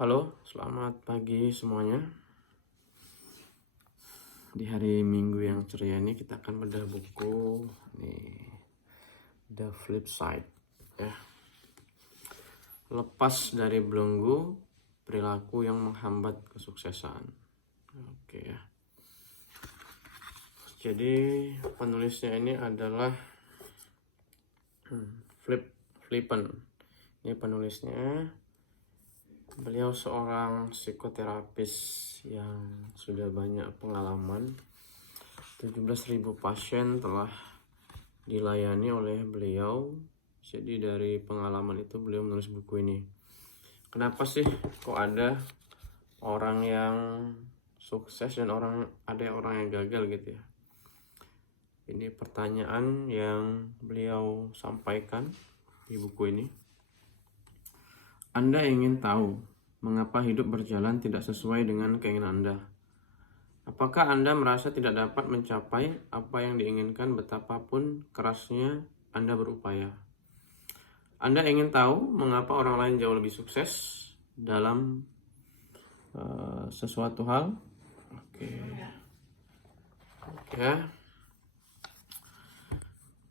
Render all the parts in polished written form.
Halo, selamat pagi semuanya. Di hari Minggu yang ceria ini kita akan bedah buku nih, The Flip Side ya. Lepas dari belenggu, perilaku yang menghambat kesuksesan. Oke ya. Jadi penulisnya ini adalah Flippen. Ini penulisnya. Beliau seorang psikoterapis yang sudah banyak pengalaman. 17.000 pasien telah dilayani oleh beliau. Jadi dari pengalaman itu beliau menulis buku ini. Kenapa sih kok ada orang yang sukses dan ada orang yang gagal gitu ya? Ini pertanyaan yang beliau sampaikan di buku ini. Anda ingin tahu mengapa hidup berjalan tidak sesuai dengan keinginan Anda? Apakah Anda merasa tidak dapat mencapai apa yang diinginkan betapapun kerasnya Anda berupaya? Anda ingin tahu mengapa orang lain jauh lebih sukses dalam sesuatu hal? Oke. Ya.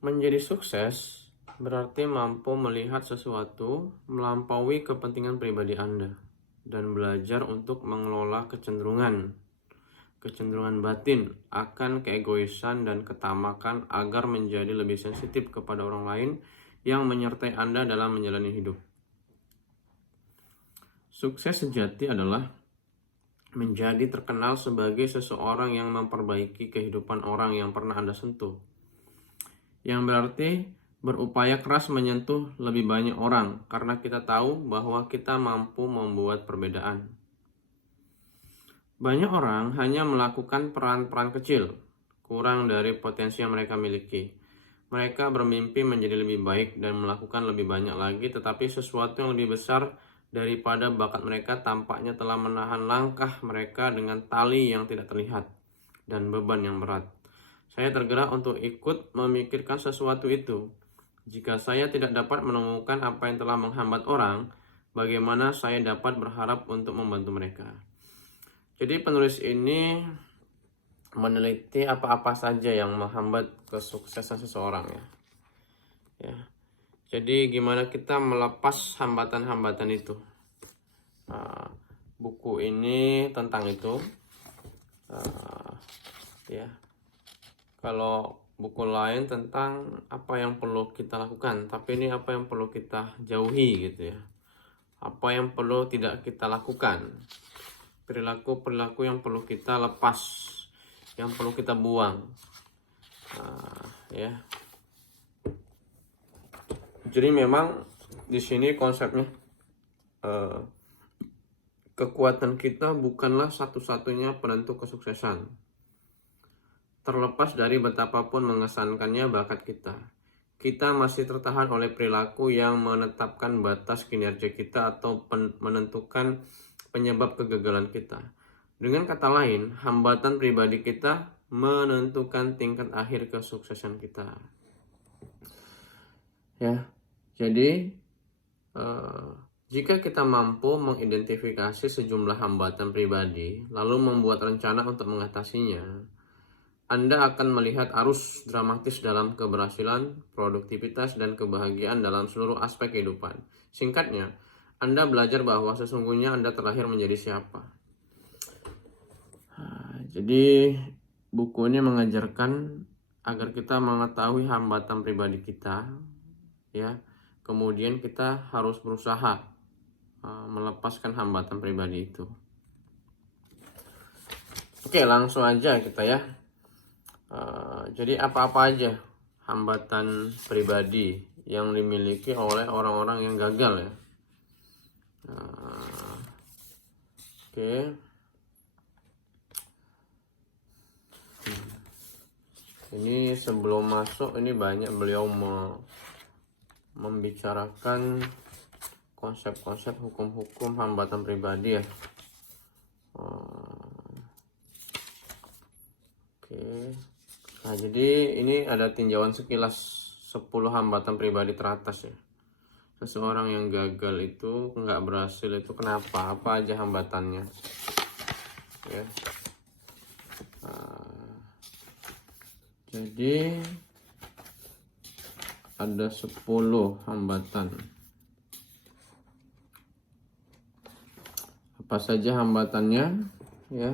Menjadi sukses berarti mampu melihat sesuatu melampaui kepentingan pribadi Anda dan belajar untuk mengelola kecenderungan batin akan keegoisan dan ketamakan agar menjadi lebih sensitif kepada orang lain yang menyertai Anda dalam menjalani hidup. Sukses sejati adalah menjadi terkenal sebagai seseorang yang memperbaiki kehidupan orang yang pernah Anda sentuh. Yang berarti berupaya keras menyentuh lebih banyak orang karena kita tahu bahwa kita mampu membuat perbedaan. Banyak orang hanya melakukan peran-peran kecil, kurang dari potensi yang mereka miliki. Mereka bermimpi menjadi lebih baik dan melakukan lebih banyak lagi, tetapi sesuatu yang lebih besar daripada bakat mereka tampaknya telah menahan langkah mereka dengan tali yang tidak terlihat dan beban yang berat. Saya tergerak untuk ikut memikirkan sesuatu itu. Jika saya tidak dapat menemukan apa yang telah menghambat orang, bagaimana saya dapat berharap untuk membantu mereka? Jadi penulis ini meneliti apa-apa saja yang menghambat kesuksesan seseorang ya. Jadi gimana kita melepas hambatan-hambatan itu? Buku ini tentang itu ya. Kalau buku lain tentang apa yang perlu kita lakukan, tapi ini apa yang perlu kita jauhi gitu ya. Apa yang perlu tidak kita lakukan. Perilaku-perilaku yang perlu kita lepas, yang perlu kita buang. Ya. Jadi memang di sini konsepnya kekuatan kita bukanlah satu-satunya penentu kesuksesan. Terlepas dari betapapun mengesankannya bakat kita masih tertahan oleh perilaku yang menetapkan batas kinerja kita atau menentukan penyebab kegagalan kita. Dengan kata lain, hambatan pribadi kita menentukan tingkat akhir kesuksesan kita. Ya, jadi jika kita mampu mengidentifikasi sejumlah hambatan pribadi, lalu membuat rencana untuk mengatasinya, Anda akan melihat arus dramatis dalam keberhasilan, produktivitas, dan kebahagiaan dalam seluruh aspek kehidupan. Singkatnya, Anda belajar bahwa sesungguhnya Anda terlahir menjadi siapa. Jadi, buku ini mengajarkan agar kita mengetahui hambatan pribadi kita, ya. Kemudian kita harus berusaha melepaskan hambatan pribadi itu. Oke, langsung aja kita ya. Jadi apa-apa aja hambatan pribadi yang dimiliki oleh orang-orang yang gagal ya. Oke. Ini sebelum masuk ini banyak beliau membicarakan konsep-konsep hukum-hukum hambatan pribadi ya. Oke. Nah, jadi ini ada tinjauan sekilas 10 hambatan pribadi teratas ya. Seseorang yang gagal itu, nggak berhasil itu kenapa? Apa aja hambatannya? Ya. Jadi ada 10 hambatan. Apa saja hambatannya? Ya.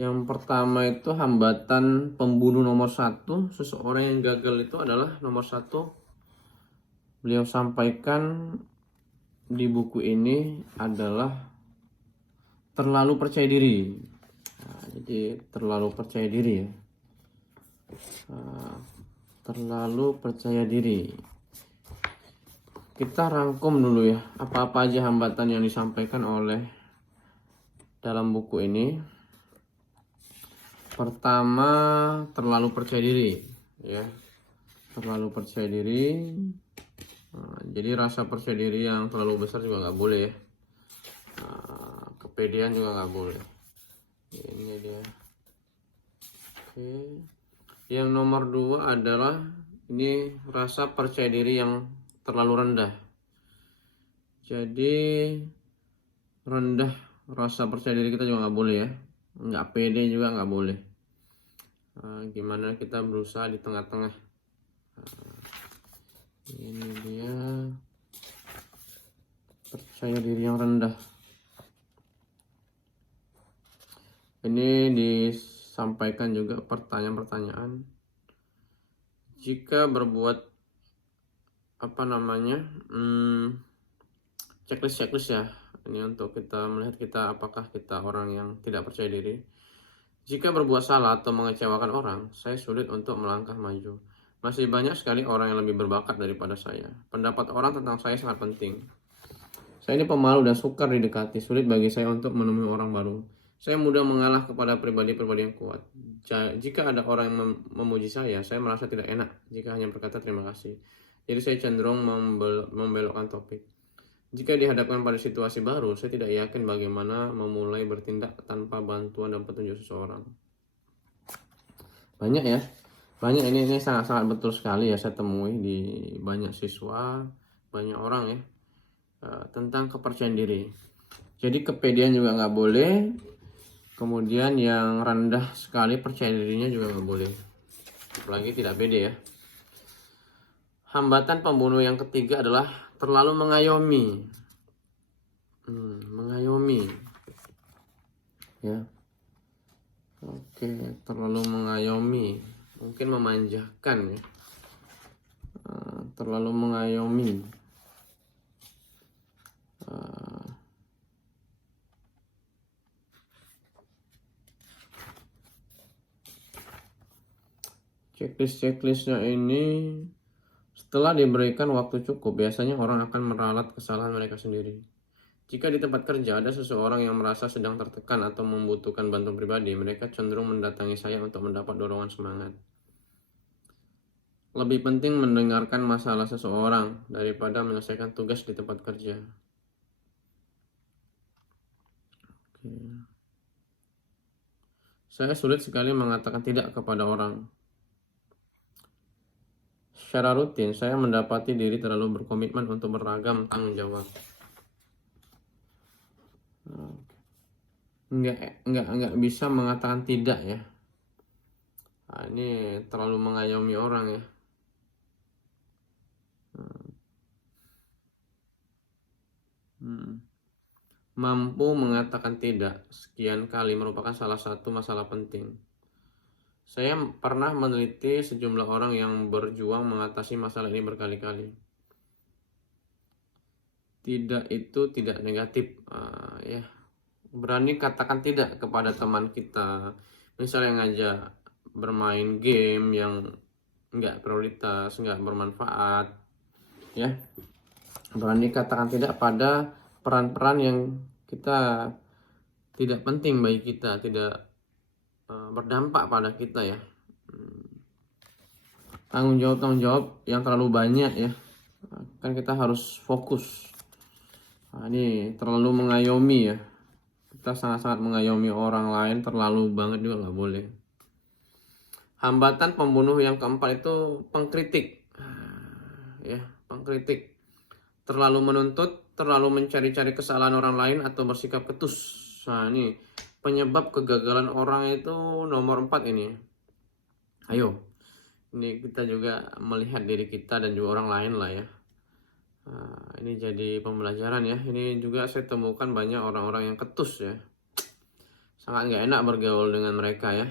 Yang pertama itu hambatan pembunuh nomor 1. Seseorang yang gagal itu adalah nomor 1. Beliau sampaikan di buku ini adalah terlalu percaya diri. Nah, jadi terlalu percaya diri ya. Terlalu percaya diri. Kita rangkum dulu ya, apa-apa aja hambatan yang disampaikan oleh dalam buku ini. Pertama, terlalu percaya diri ya. Terlalu percaya diri. Nah, jadi rasa percaya diri yang terlalu besar juga nggak boleh ya. Kepedean juga nggak boleh. Ini dia. Oke. Yang nomor 2 adalah ini rasa percaya diri yang terlalu rendah. Jadi rendah rasa percaya diri kita juga nggak boleh ya. Nggak pede juga nggak boleh. Gimana kita berusaha di tengah-tengah. Ini dia percaya diri yang rendah. Ini disampaikan juga pertanyaan-pertanyaan. Jika berbuat checklist ya. Ini untuk kita melihat kita apakah kita orang yang tidak percaya diri. Jika berbuat salah atau mengecewakan orang, saya sulit untuk melangkah maju. Masih banyak sekali orang yang lebih berbakat daripada saya. Pendapat orang tentang saya sangat penting. Saya ini pemalu dan sukar didekati. Sulit bagi saya untuk menemui orang baru. Saya mudah mengalah kepada pribadi-pribadi yang kuat. Jika ada orang yang memuji saya merasa tidak enak jika hanya berkata terima kasih. Jadi saya cenderung membelokkan topik. Jika dihadapkan pada situasi baru, saya tidak yakin bagaimana memulai bertindak tanpa bantuan dan petunjuk seseorang. Banyak ya. Banyak ini sangat-sangat betul sekali ya, saya temui di banyak siswa, banyak orang ya, tentang kepercayaan diri. Jadi kepedean juga nggak boleh. Kemudian yang rendah sekali percaya dirinya juga nggak boleh. Apalagi tidak pede ya. Hambatan pembunuh yang ketiga adalah terlalu mengayomi. Mengayomi. Ya. Oke, terlalu mengayomi. Mungkin memanjakan ya. Terlalu mengayomi. Checklistnya ini setelah diberikan waktu cukup, biasanya orang akan meralat kesalahan mereka sendiri. Jika di tempat kerja ada seseorang yang merasa sedang tertekan atau membutuhkan bantuan pribadi, mereka cenderung mendatangi saya untuk mendapat dorongan semangat. Lebih penting mendengarkan masalah seseorang daripada menyelesaikan tugas di tempat kerja. Saya sulit sekali mengatakan tidak kepada orang. Secara rutin, saya mendapati diri terlalu berkomitmen untuk beragam tanggung jawab. Enggak bisa mengatakan tidak ya. Nah, ini terlalu mengayomi orang ya. Mampu mengatakan tidak sekian kali merupakan salah satu masalah penting. Saya pernah meneliti sejumlah orang yang berjuang mengatasi masalah ini berkali-kali. Tidak itu tidak negatif, ya. Berani katakan tidak kepada teman kita, misalnya ngajak bermain game yang nggak prioritas, nggak bermanfaat, ya. Berani katakan tidak pada peran-peran yang kita tidak penting bagi kita, tidak berdampak pada kita ya. Tanggung jawab yang terlalu banyak ya, kan kita harus fokus. Nah, ini terlalu mengayomi ya, kita sangat-sangat mengayomi orang lain, terlalu banget juga nggak boleh. Hambatan pembunuh yang keempat itu pengkritik ya, pengkritik. terlalu menuntut, terlalu mencari-cari kesalahan orang lain, atau bersikap ketus. Nah, ini penyebab kegagalan orang itu nomor 4 ini. Ayo, ini kita juga melihat diri kita dan juga orang lain lah ya. Nah, ini jadi pembelajaran ya. Ini juga saya temukan banyak orang-orang yang ketus ya. Sangat nggak enak bergaul dengan mereka ya.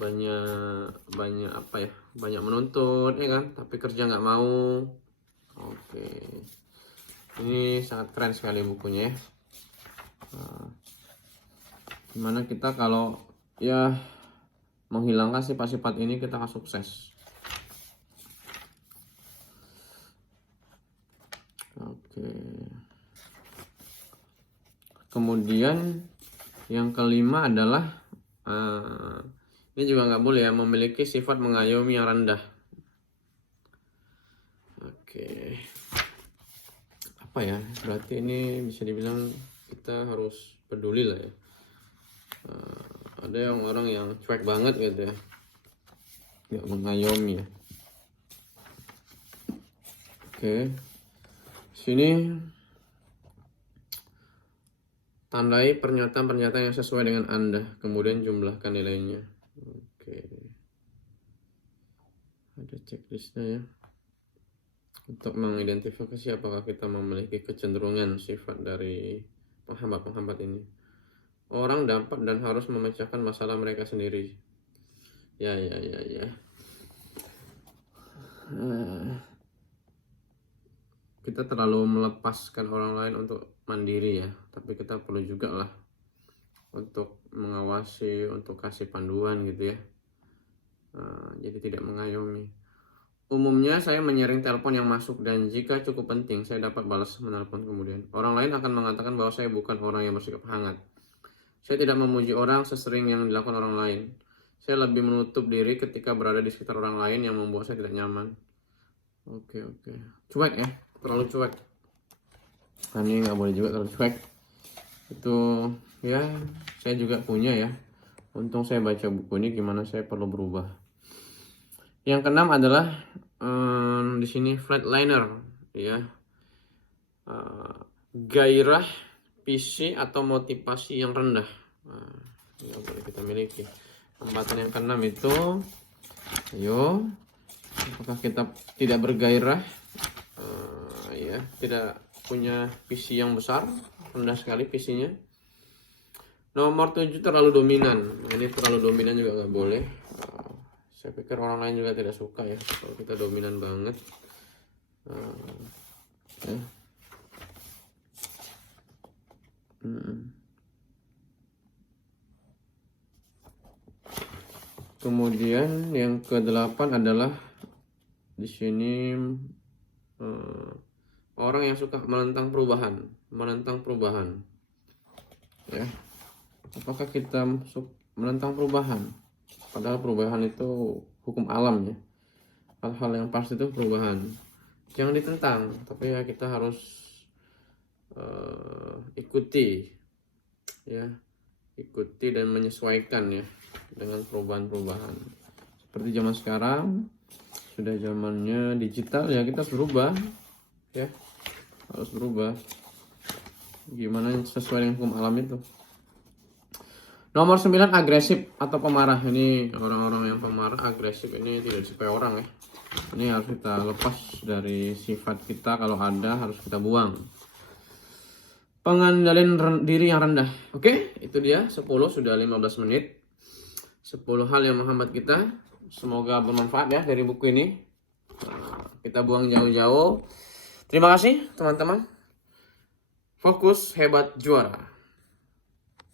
Banyak apa ya? Banyak menuntut ya kan, tapi kerja nggak mau. Oke, ini sangat keren sekali bukunya ya. Gimana kita kalau ya menghilangkan sifat-sifat ini, kita akan sukses. Oke. Kemudian yang kelima adalah ini juga nggak boleh ya, memiliki sifat mengayomi yang rendah. Oke. Apa ya? Berarti ini bisa dibilang kita harus peduli lah ya. Ada yang orang yang cuek banget gitu ya, nggak mengayomi ya. Oke. Sini tandai pernyataan-pernyataan yang sesuai dengan Anda, kemudian jumlahkan nilainya. Oke. Ada checklistnya ya. Untuk mengidentifikasi apakah kita memiliki kecenderungan sifat dari penghambat-penghambat ini. Orang dapat dan harus memecahkan masalah mereka sendiri. Ya. Kita terlalu melepaskan orang lain untuk mandiri ya. Tapi kita perlu juga lah untuk mengawasi, untuk kasih panduan gitu ya. Jadi tidak mengayomi. Umumnya saya menyaring telepon yang masuk, dan jika cukup penting saya dapat balas menelpon kemudian. Orang lain akan mengatakan bahwa saya bukan orang yang bersikap hangat. Saya tidak memuji orang sesering yang dilakukan orang lain. Saya lebih menutup diri ketika berada di sekitar orang lain yang membuat saya tidak nyaman. Oke. Cuek ya, terlalu cuek. Nah, ini nggak boleh juga terlalu cuek. Itu ya, saya juga punya ya. Untung saya baca buku ini, gimana saya perlu berubah. Yang keenam adalah di sini flatliner ya. Gairah, visi atau motivasi yang rendah. Yang boleh kita miliki. Hambatan yang keenam itu, ayo, apakah kita tidak bergairah, ya, tidak punya visi yang besar, rendah sekali visinya. Nomor 7, terlalu dominan. Ini terlalu dominan juga nggak boleh. Saya pikir orang lain juga tidak suka ya kalau kita dominan banget. Kemudian yang ke-8 adalah di sini orang yang suka menentang perubahan. Ya. Apakah kita menentang perubahan? Padahal perubahan itu hukum alam ya. Hal-hal yang pasti itu perubahan. Jangan ditentang, tapi ya kita harus ikuti ya. Ikuti dan menyesuaikan ya dengan perubahan-perubahan. Seperti zaman sekarang sudah zamannya digital ya, kita harus berubah ya. Harus berubah. Gimana sesuai dengan hukum alam itu. Nomor 9, agresif atau pemarah. Ini orang-orang yang pemarah, agresif, ini tidak disukai orang ya. Ini harus kita lepas dari sifat kita, kalau ada harus kita buang. Pengendalian diri yang rendah. Oke, itu dia 10, sudah 15 menit. 10 hal yang menghambat kita. Semoga bermanfaat ya dari buku ini. Kita buang jauh-jauh. Terima kasih teman-teman. Fokus, hebat, juara.